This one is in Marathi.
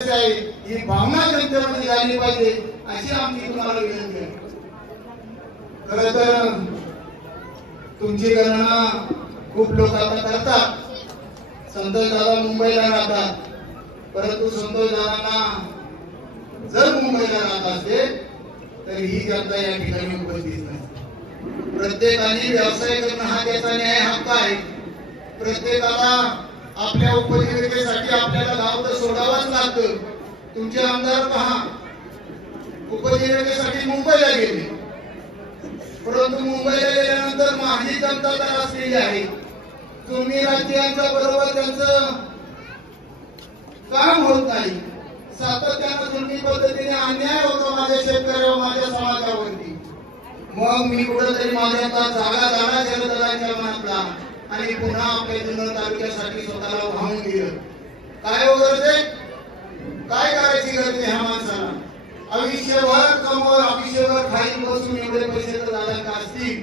ही भावना जनतेमध्ये झाली पाहिजे अशी आमची तुम्हाला विनंती आहे। खरं तर तुमची गणना खूप लोक आता करतात। संतोष दादा मुंबईला राहतात, परंतु संतोष दादांना जर मुंबईला राहत असेल तर ही जनता या ठिकाणी उपस्थित नाही। प्रत्येकाने व्यवसाय करणं हा त्याचा न्याय हक्क आहे। प्रत्येकाला आपल्या उपजीविकेसाठी आपल्याला गाव तर सोडावंच लागतं। तुमचे आमदार पहा उपजीविकेसाठी मुंबईला गेले, परंतु मुंबईला गेल्यानंतर माझी जनता तर असलेली आहे। तुम्ही राज्यांच्या बरोबर त्यांचं काम होत नाही। सातत्यानं जुनी पद्धतीने अन्याय होतो माझ्या शेतकऱ्यावर, माझ्या समाजावरती। मग मी कुठेतरी माझ्या जागा जाणार जनतेच्या मनातला आणि पुन्हा आपल्या जुन्नर तालुक्यासाठी स्वतःला वाहून दिलं। काय वगैरे काय करायची गरज ह्या माणसाला? आयुष्यभर कमवून आयुष्यभर खाई बसून एवढे पैसे तर दादा असतील